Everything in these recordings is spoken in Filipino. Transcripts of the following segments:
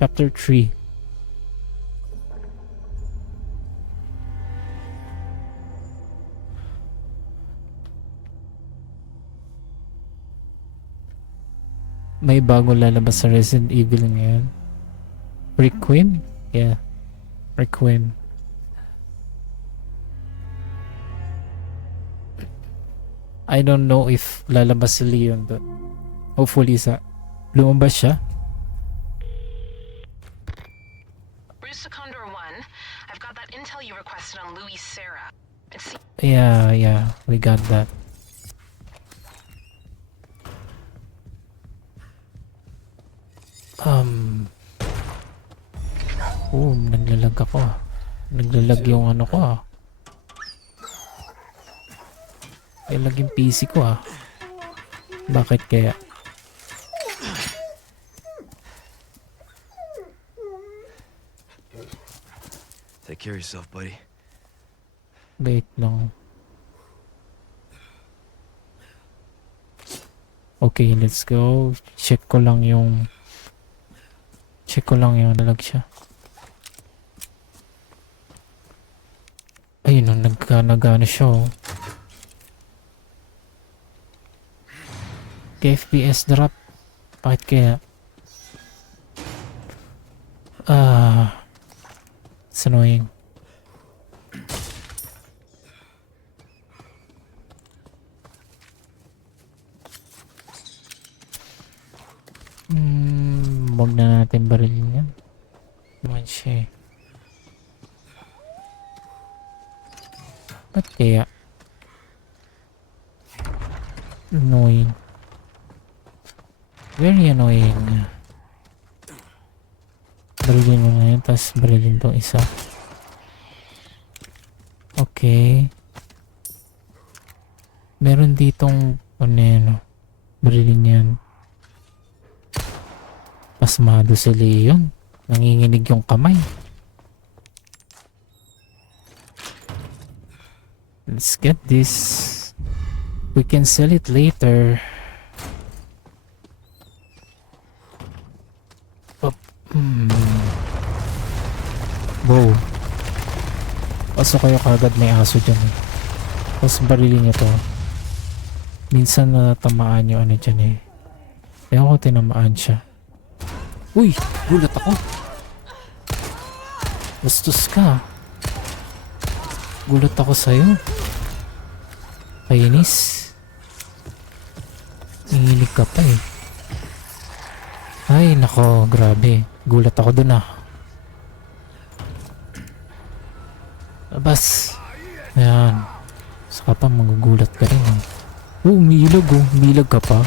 Chapter 3. May bagong lalabas sa Resident Evil ngayon. Requiem? Yeah. Requiem. I don't know if lalabas si Leon doon. Hopefully lumabas siya. Bruce Condor 1, I've got that intel you requested on Louis Serra. Yeah, we got that. Naglalag ako ah. Naglalag yung ano ko ah. Naglalag yung PC ko ah. Bakit kaya? Take care of yourself, buddy. Wait lang. Okay, let's go. Check ko lang yung nalag siya. Ayun, nagana siya oh. FPS drop. Bakit kaya? It's annoying. Wag na natin barilin yan. Naman siya eh. Ba't kaya? Annoying. Very annoying. Barilin mo na yun, tapos barilin tong isa. Okay. Meron ditong barilin yan. Pasmado si Leon. Nanginginig yung kamay. Let's get this. We can sell it later. Wow. Paso kayo kagad, may aso dyan eh. Tapos barilin niya to. Minsan natamaan yung ano dyan eh. Kaya ako tinamaan siya. Uy! Gulat ako! Bastos ka! Gulat ako sa'yo. Kainis. Nanginig ka pa eh. Ay nako, grabe. Gulat ako dun ah. Labas. Ayan. Saka pa magugulat ka rin eh. Oh, umiilag oh. Umiilag ka pa.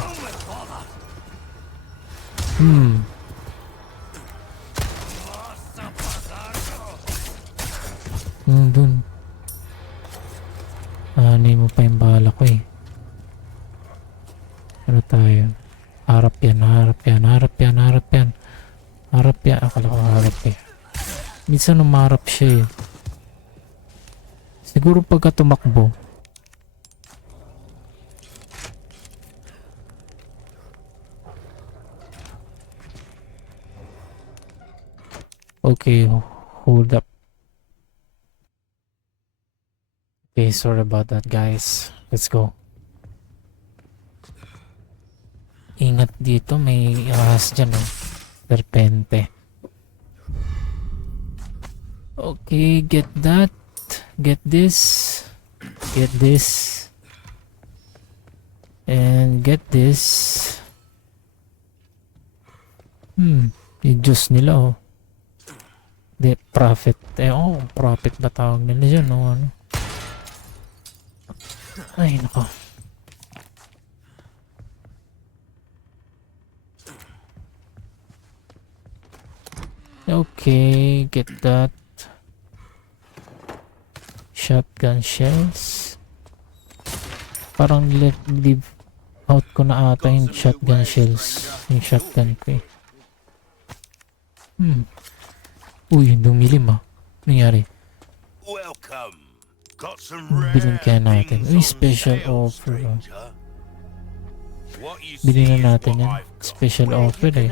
Dun. Anay mo pa yung bala ko eh. Ano tayo? Harap yan, harap yan, harap yan, harap yan. Harap yan. Akala ko harap eh. Minsan umarap siya eh. Siguro pagka tumakbo. Okay, hold up. Okay, sorry about that guys. Let's go. Ingat dito, may ahas dyan oh. Serpente. Okay, get that. Get this. Get this. And get this. Yung juice nila oh. The profit. Profit ba tawag nila dyan oh, ano? Ay nako. Okay, get that. Shotgun shells. Parang leave out ko na ata yung shotgun shells. Yung shotgun ko eh. Uy, dumilim ah. Nangyari? Welcome. Got some Bilhin kaya natin. Uy, special offer ah. Bilhin na natin yan. Special offer eh.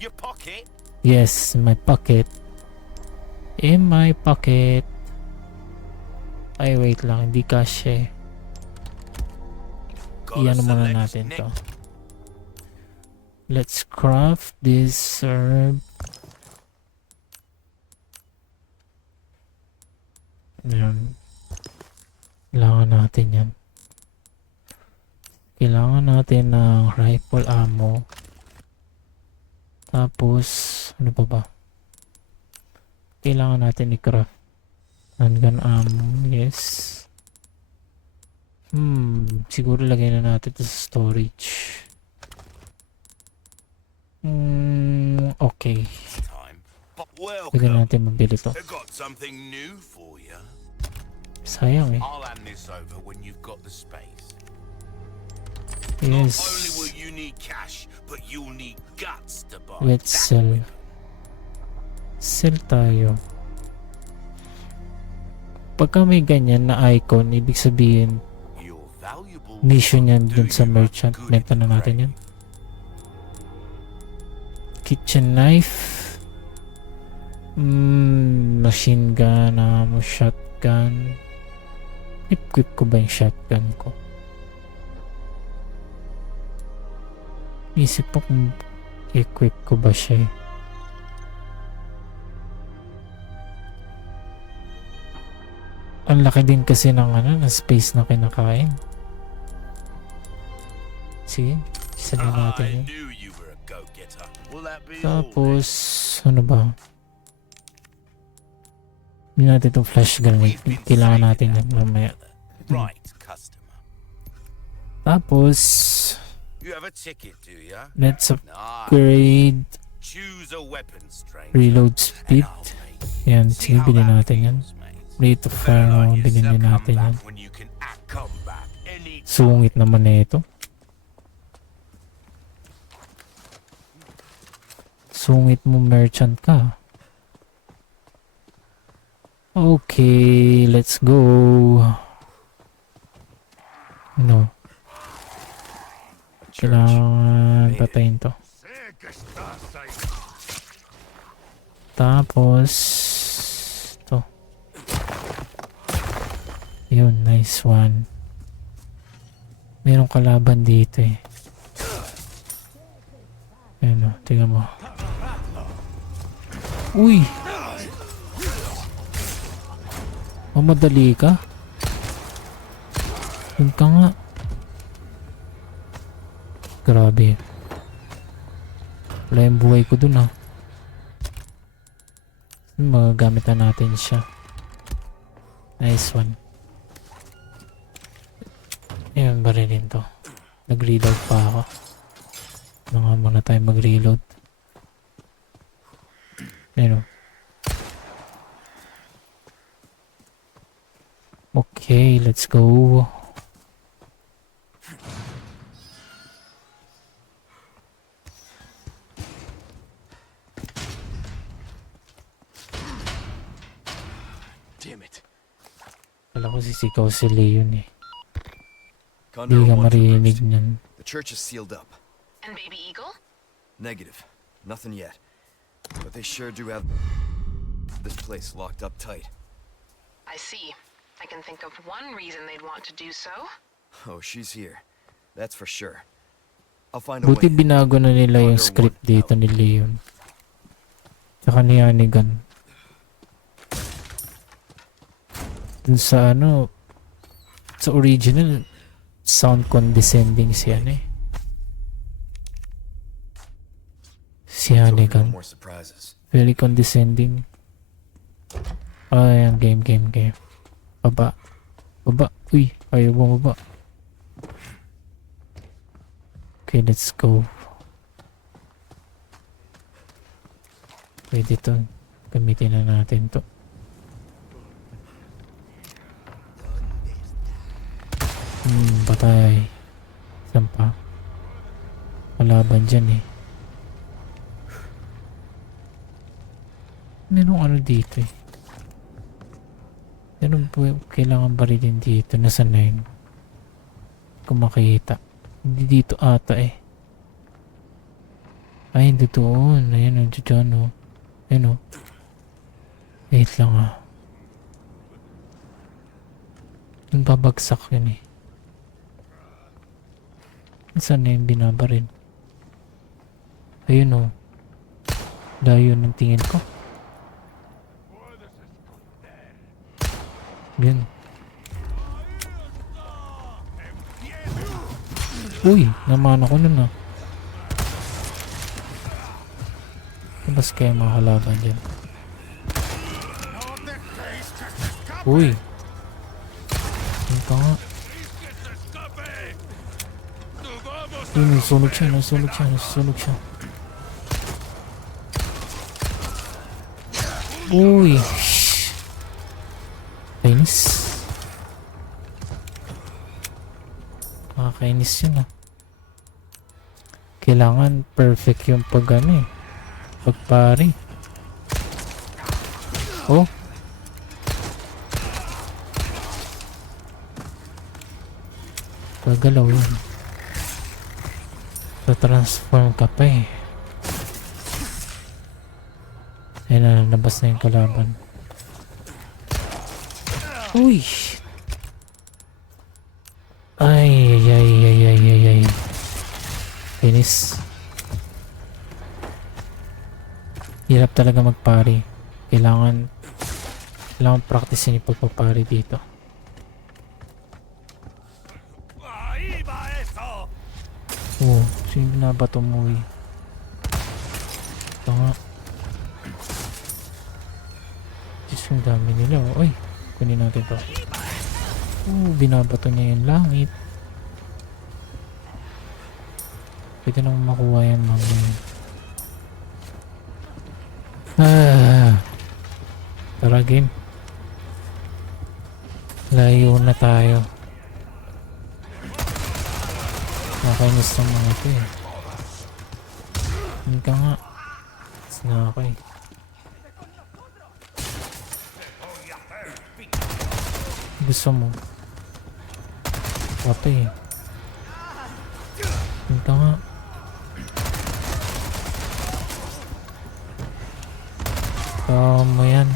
Your pocket? Yes, in my pocket. In my pocket. Ay, wait lang. Hindi kasya eh. Gotta Iyan muna select natin next. to. Let's craft this herb. Ayan. Kailangan natin yan. Kailangan natin ng rifle ammo. Tapos, ano pa ba? Kailangan natin i-craft. Handgun ammo, yes. Siguro lagay na natin ito sa storage. Okay. Time. Pwede Welcome. natin mabili to. I got something new for you. Sayang eh. I'll hand this over when you've got the space. Not only will Yes. you need cash, but you'll need guts to buy. Let's that sell. weapon. Sell tayo. Pagka may ganyan na icon, ibig sabihin Your valuable mission yan do dun sa you a merchant. good Benta na natin trade. yan. Kitchen knife. Machine gun, shotgun. Equip ko ba yung shotgun ko? Isip ko kung equip ko ba siya eh. Ang laki din kasi ng ng space na kinakain. Sige, isabi natin I yun. knew you were a go-getter. Will that be all Tapos, ano ba? Hindi natin itong flash grenade. Kailangan natin yan mamaya. then? Right, customer. Tapos, You have a ticket, do ya? let's Nice. upgrade Choose a weapon, stranger. reload and speed. I'll take it. Yan, See sige, how bilhin that natin yan. feels, mate. Rate of Better fire, like bilhin yourself din come natin yan. back when you can come back any Sungit naman na ito. Sungit mo merchant ka. Okay, let's go. Ano? Kailangan patayin to. Tapos to. Yun, nice one. Merong kalaban dito eh. Ayan o, tingnan mo. Uy! Mamadali ka? Yun ka nga. Grabe. Wala yung buhay ko dun ah. Magagamit na natin siya. Nice one. Ayan, barilin to. Nag-reload pa ako. Nga muna tayo mag-reload. Ayan o. Okay, let's go. Damn it. Alam ko sisigaw si Leon eh. Condor Di ka 1 to marinig roost. niyan. The church is sealed up. And Baby Eagle? Negative. Nothing yet. But they sure do have this place locked up tight. I see. I can think of one reason they'd want to do so. Oh, she's here. That's for sure. I'll find a Buti way. binago na nila yung script dito ni Leon. Tsaka ni Hannigan. Dun sa sa original, sound condescending si eh. Si So if no Hannigan. more surprises. Very condescending. Ayan, game. Baba. Uy, ayaw bumaba. Okay, let's go. Pwede to. Gamitin na natin to. Patay. Saan pa? Kalaban dyan eh. Merong dito eh. Meron po kailangan barilin dito. Nasaan na yun? Kung makita. Hindi dito ata eh. Ay, hindi doon. Ayan o, dyan o. Ayan o. Wait lang ah. Yung babagsak yun eh. Saan na yung binabaril? Ayun o. Layo ng tingin ko. Yan. Uy, naman ako nun ah. Labas kayo mga kalaban dyan. Uy. Ito nga. Uy, nasunog siya, nasunog siya, nasunog siya. Uy. Kainis. Makakainis yun ah. Kailangan perfect yung pag ano eh. Pagpari. Oh. Gagalaw yun. Transform ka pa eh. Ayun na, nabas na yung kalaban. Uy! Ay, ay, ay, ay, ay, ay, ay. Finish. Hirap talaga magpari. Kailangan practicein yung pagpapari dito. Oh, sino binabato mo eh? Ito nga. Diyos, yung dami nila. Oh. Uy, kunin natin to. Oh, binabato niya yung langit. Pwede nang makuha yan mamaya. Tara game. Layo na tayo. Nakainis ng mga ito eh. Hindi ka nga. Mas na ako eh. Gusto mo. Patay eh. Hindi ka nga. Tama yan.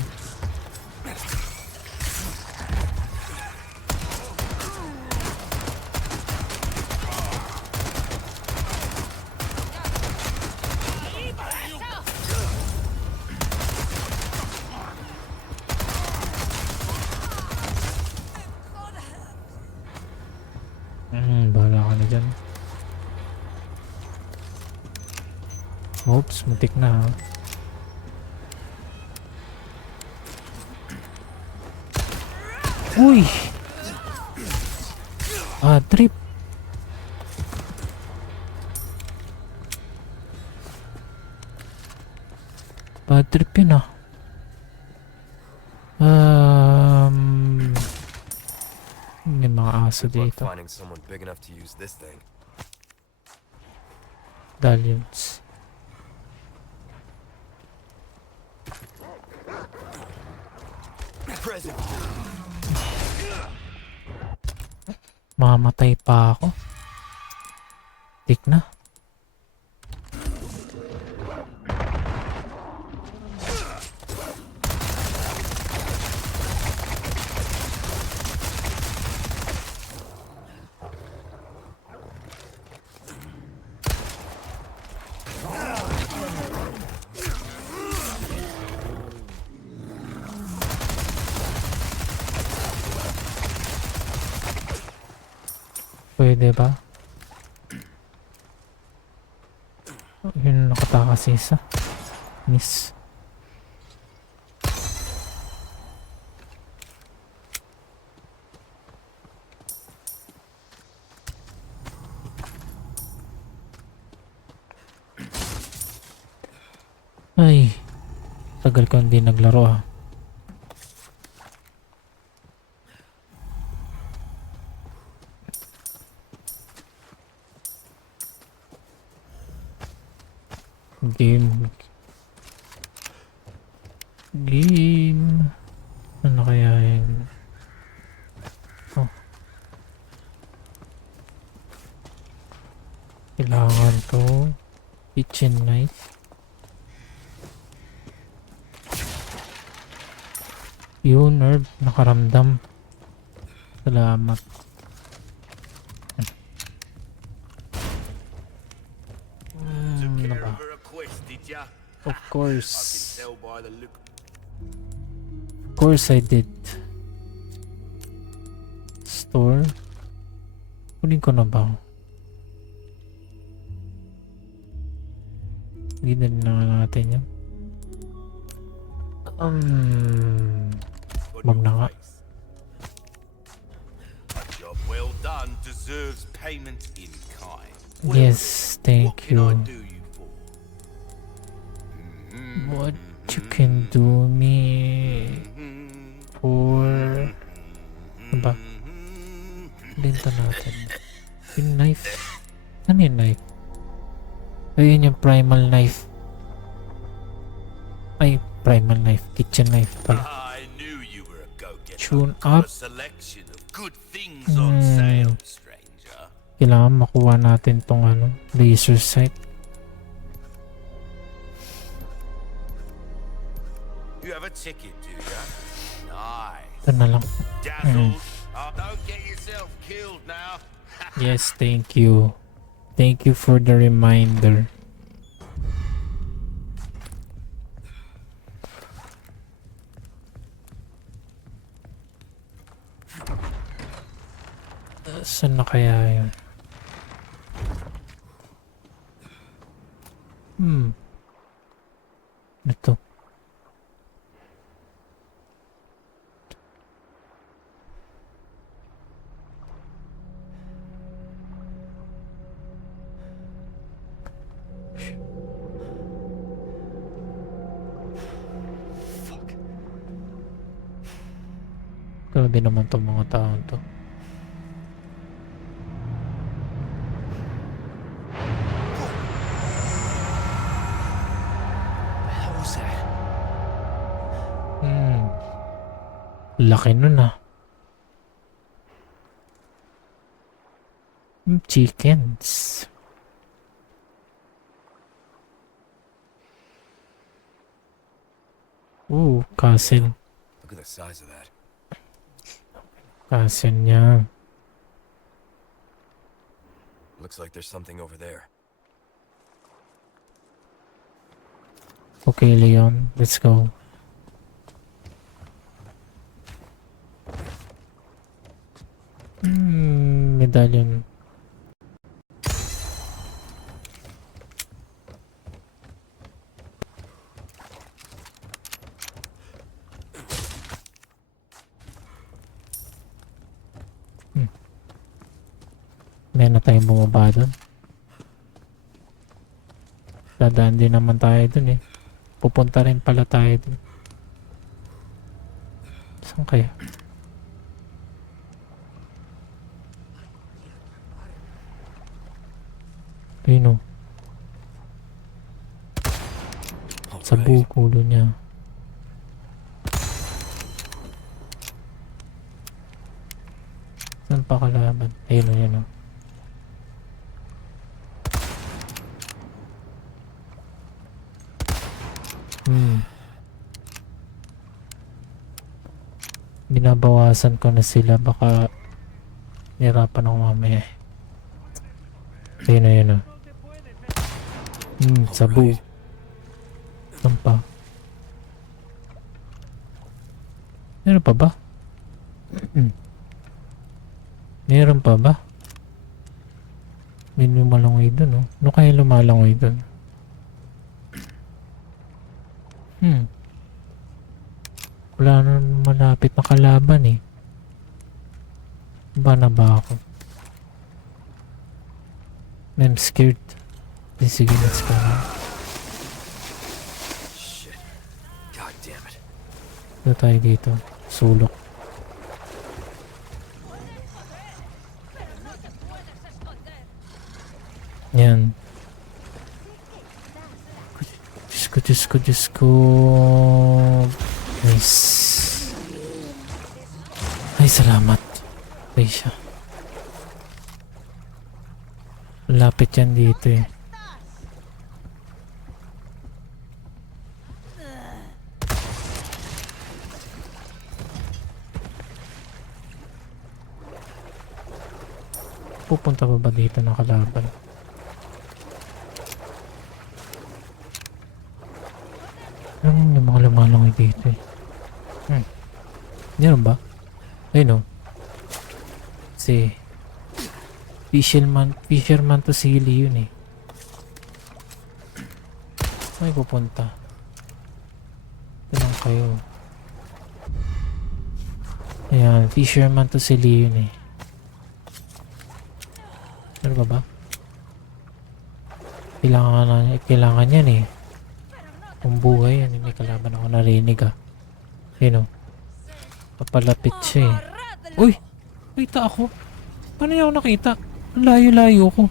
Bahala ka na dyan. Oops, muntik na ha. Uy! Trip. Bad trip yun ah. May mga aso Good luck dito. finding someone big enough to use this thing. Dallions. Present. Mamatay pa ako. Tik na. Pwede ba? Yun nakatakas isa. Miss. Ay, tagal ko hindi naglaro ah. Game. Ano kaya yun? Oh. Kailangan to kitchen knight. Yun, Herb. Nakaramdam. Salamat. Took Ano care ba? of a request, did ya? Of I can course. tell by the look. Of course I did. Store. Kunin ko na ba? Hindi na rin na natin yan. On Wag your na nga. face. A job well done deserves payment in kind. Yes, thank What can I you. do you for? What you can do me for... Ano ba? Benta natin. Yung knife. Ano yung knife? Ayun yung primal knife. Ay, primal knife. Kitchen knife pala. I knew you were a go-getter. Tune Got up. a selection of good things on sale, stranger. Kailangan makuha natin tong ano, laser sight. You have a ticket, do ya? Nice. Ito na lang. Dazzled. Oh, don't get yourself killed now. Yes, thank you. Thank you for the reminder. Saan na kaya yun? Ito. Grabe naman tong mga taon to. What was that? Laki nun ah. Chickens. Ooh, castle. Look at the size of that. Castle niya. Looks like there's something over there. Okay, Leon. Let's go. Medallion. Meron na tayong bumaba doon. Dadaan din naman tayo dun eh. Pupunta rin pala tayo dun. Saan kaya? Ayun o. Sa Alright. bukulo niya. Saan pa kalaban? Ayun o, yun o. Binabawasan ko na sila, baka nirapan ako mamaya eh. Ayun o, yun o. Sabu. Saan pa? Meron pa ba? Meron pa ba? May lumalangoy dun oh. Ano kaya lumalangoy dun? Wala na malapit na kalaban eh. Ba na ba ako? I'm scared. Sige, let's go na. Shit. God damn it. Ito tayo dito. Sulok. Yan. Diyos ko, Diyos ko, Diyos ko. Nice. Ay, salamat. Ay siya. Lapit yan dito eh. pupunta pa ba dito ng kalaban? Alam yung mga lumalangoy dito eh. Meron ba? Ayun o. Si Fisherman to Silly yun eh. Ay pupunta. Ito lang kayo. Ayan, Fisherman to Silly yun eh. Ano ba ba? Kailangan yan eh. Kung buhay yan, may kalaban ako narinig ah. Ayun o. Papalapit siya eh. Uy! Nakita ako. Paano niya ako nakita? Ang layo-layo ko.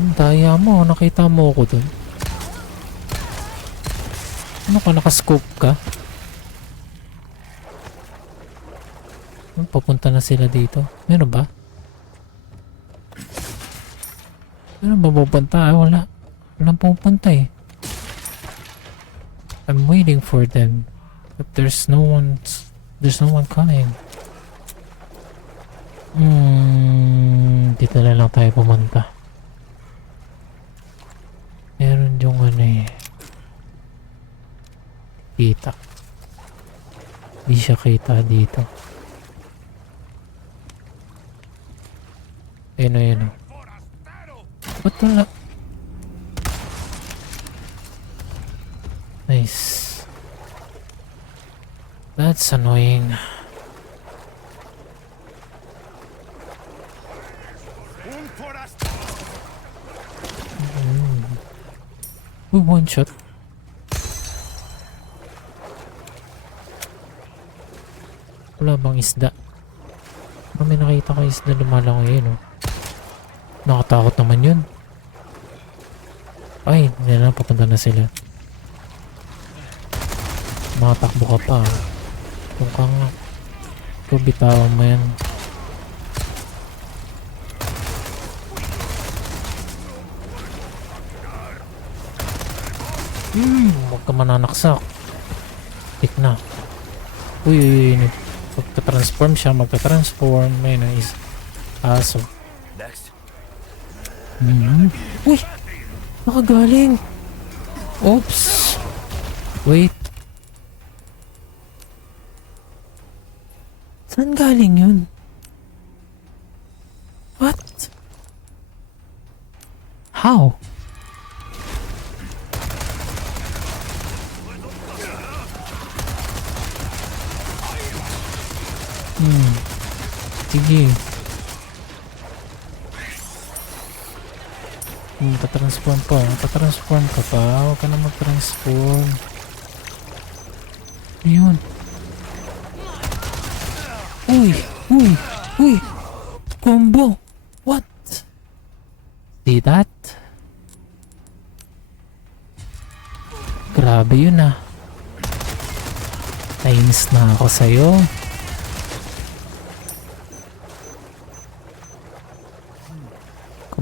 Ang daya mo. Nakita mo ako dun. Ano ka? Nakascope ka? Papunta na sila dito. Meron ba? Meron ba pupunta? Ay, wala. Walang pupunta eh. I'm waiting for them. But there's no one coming. Dito na lang tayo pumunta. Meron yung ano eh. Kita. Di siya kita dito. Ayun o, ayun o. Ba't wala? Nice. That's annoying. Uy, one shot. Wala bang isda? May nakita ko isda lumalangoy yun, oh. Nakatakot naman yun. Ay, hindi na, papunta na sila. Makatakbo ka pa. Kung kang ikaw bitawan mo yan. Huwag ka mananaksak. Tik na. Uy. Magta-transform siya. Magta-transform. May na is aso. Next. Uy! Nakagaling! Oops! Wait. Saan galing yun? What? How? Sige. Patransform pa. Patransform ka pa. Huwag ka na mag-transform. Ayun. Uy! Combo! What? See that? Grabe yun ah. Nainis na ako sa'yo.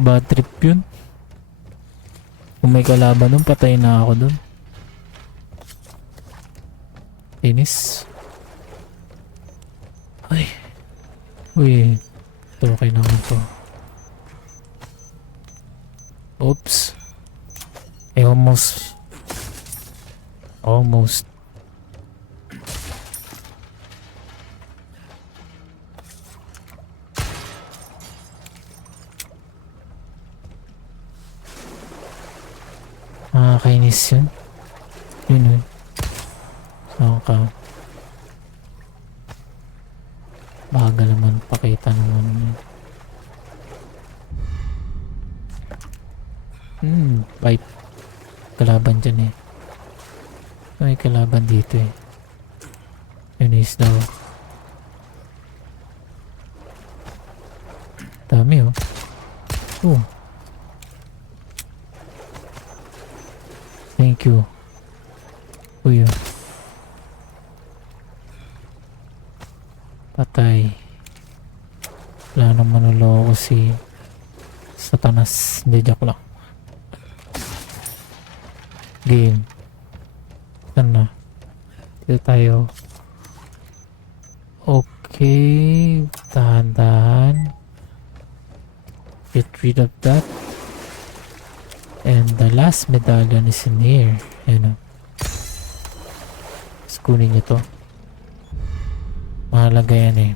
Bad trip yun. Kung may kalaban nun, patay na ako dun. Inis. Ay. Uy. Ito okay naman to. Oops. I almost. Kainis yun. Yun. Saan ka? Bagal naman pakita naman. Pipe. Kalaban dyan eh. May kalaban dito eh. Yun is daw. Dami oh. Thank you. Uy. Patay. Wala nang manuloko si Satanas. Hindi, joke lang. Game. Saan na? Dito tayo. Okay. Okay, dahan-dahan. Get rid of that. And the last medallion is in here. Ayan o. Tapos kunin nyo to. Mahalaga yan eh.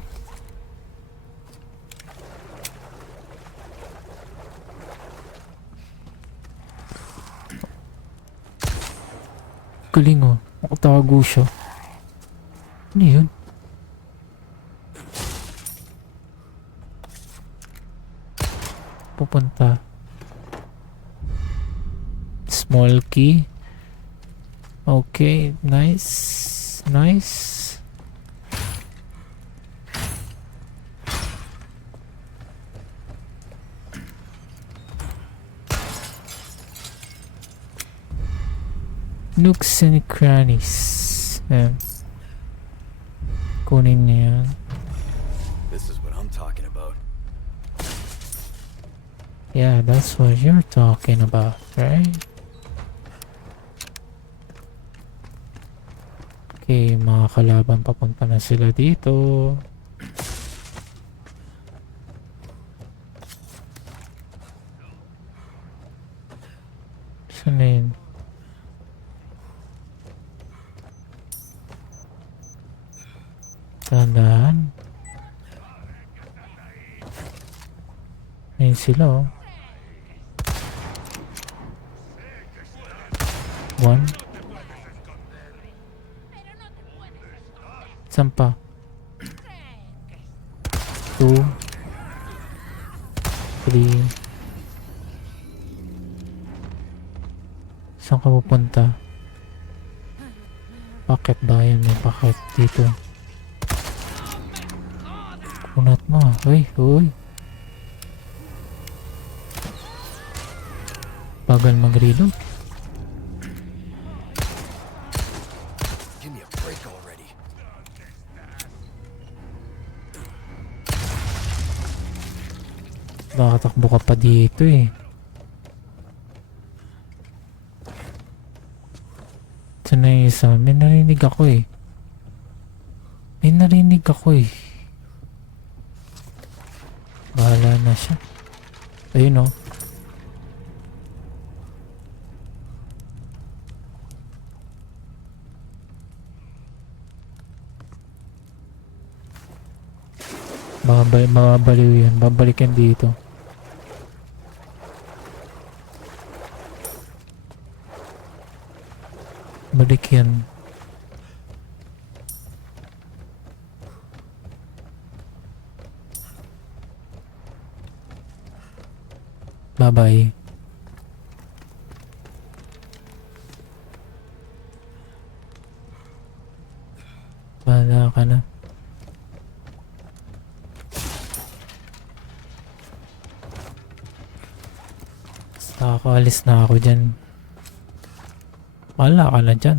Galing o. Nakatago siya. Ano yun? Pupunta. Small key. Okay, nice. Nice. Nooks and crannies. Ayan. Kunin niya yan. This is what I'm talking about. Yeah, that's what you're talking about, right? Okay, mga kalaban papunta na sila dito. Saan na yun? Dahan-dahan. Ayun sila oh. One. Saan pa? 2 3. Saan ka pupunta? Bakit ba yan? May bakit dito? Kunat mo. Uy, uy. Bagal mag-reload. Give me a break already. Nakatakbo ka pa dito eh. Saan na yung isa? May narinig ako eh. May narinig ako eh. Bahala na siya. Ayun oh. Mababaliw yan. Babalik yan dito. Balik yan. Bye-bye. Bahala ka na. Nakakaalis na ako dyan. Bahala ka na dyan.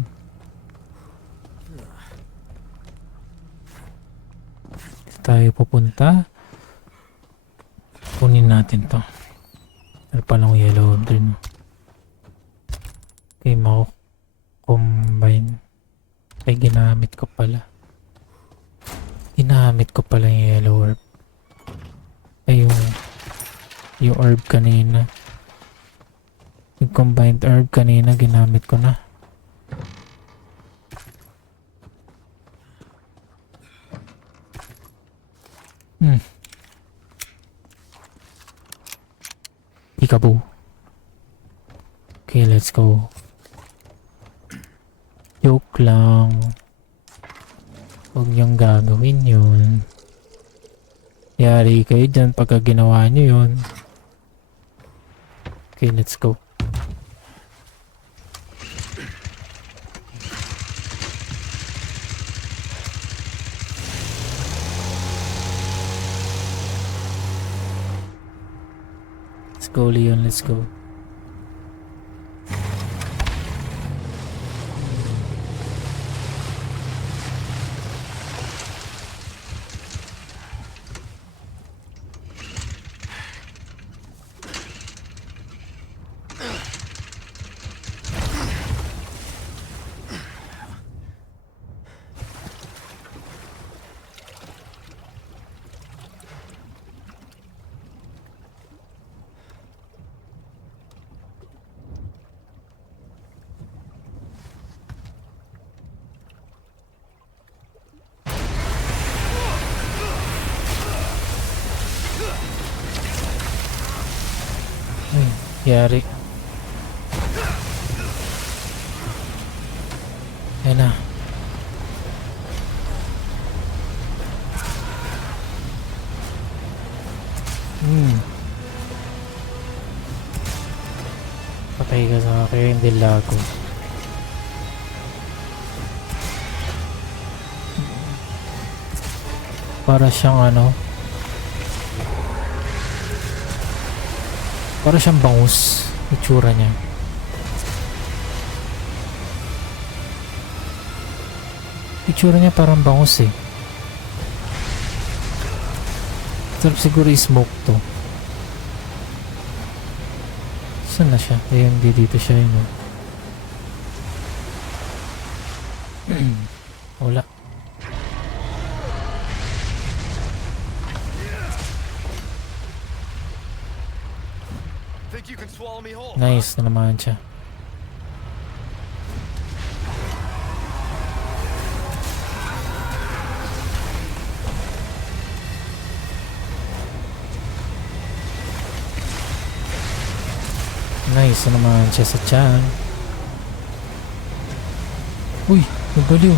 Dito tayo pupunta. Kunin natin to. Ano palang yellow din. Okay, combine. Ay, ginamit ko pala. Ginamit ko pala yung yellow orb. Ay, yung orb kanina. Yung combined herb kanina ginamit ko na. Peekaboo. Okay, let's go. Joke lang. Huwag niyong gagawin yun. Yari kayo dyan pagka ginawa niyo yun. Okay, let's go. Let's go, Leon. Let's go. Yari. Ayan na. Patay ka sa akin, Dilago. Para siyang ano, para siyang bangus itsura niya. Itsura niya parang bangus eh. Sarap siguro i-smoke to. Saan na siya? Ayun, di dito siya yun. Wala. Think you can swallow me whole? Nice na naman siya. Nice na naman siya sa tiyan. Uy, nabaliw.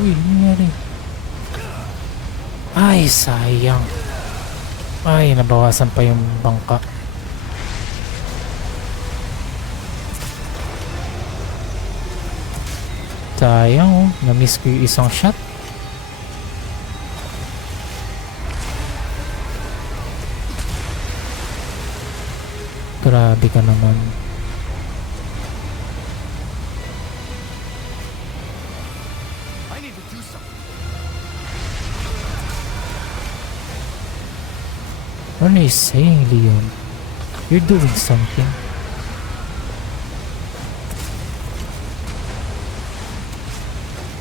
Uy, ano nangyari? Ay, sayang. Ay, nabawasan pa yung bangka. Sayang oh, na-miss ko yung isang shot. Grabe ka naman. I need to do something. What are you saying, Leon? You're doing something.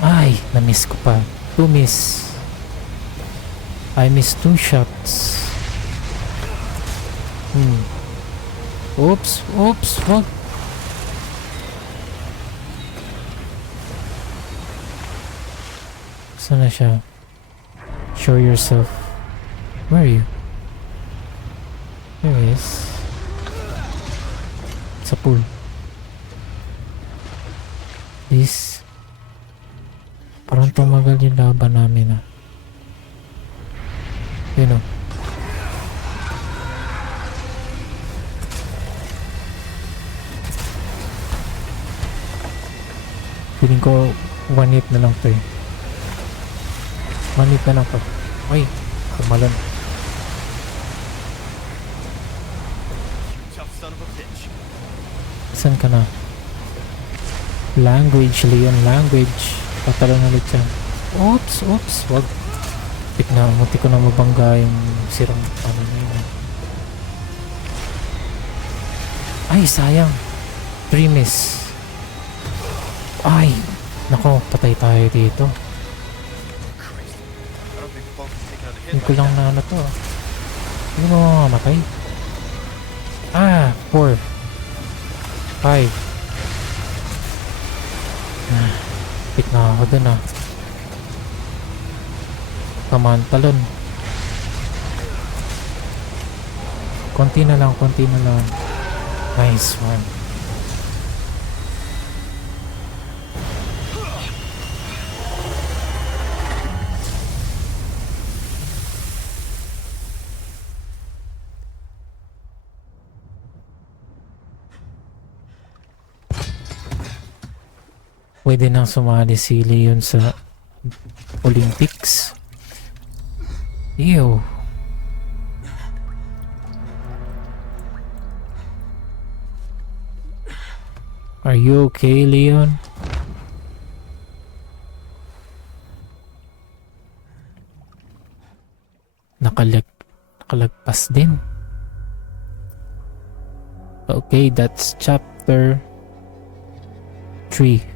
Ay, na-miss ko pa. 2 miss. I missed 2 shots. Oops, oops, wag. Saan na siya? Show yourself. Where are you? There he is. Sa pool. This. Parang tumagal yung laban namin ah. Yun oh. Feeling ko 1 hit na lang to eh. 1 hit na lang to. Ay, kumalan. Tough son of a bitch. Saan ka na? Language, Leon, language. Patalon ulit siya. Oops, oops, wag. Tik na, muti ko na mabangga yung sirang ano na yun. Ay, sayang. 3 miss. Ay, nako, patay tayo dito. Christ. I don't think the boat can take another hit Hindi ko like lang that. na ano to. Hindi mo mamamatay. 4 5 Pit na ako dun ah. Kamantalon. Konti na lang, konti na lang. Nice one. Pwede nang sumali si Leon sa Olympics. Ew. Are you okay, Leon? Nakalagpas din. Okay, that's chapter 3.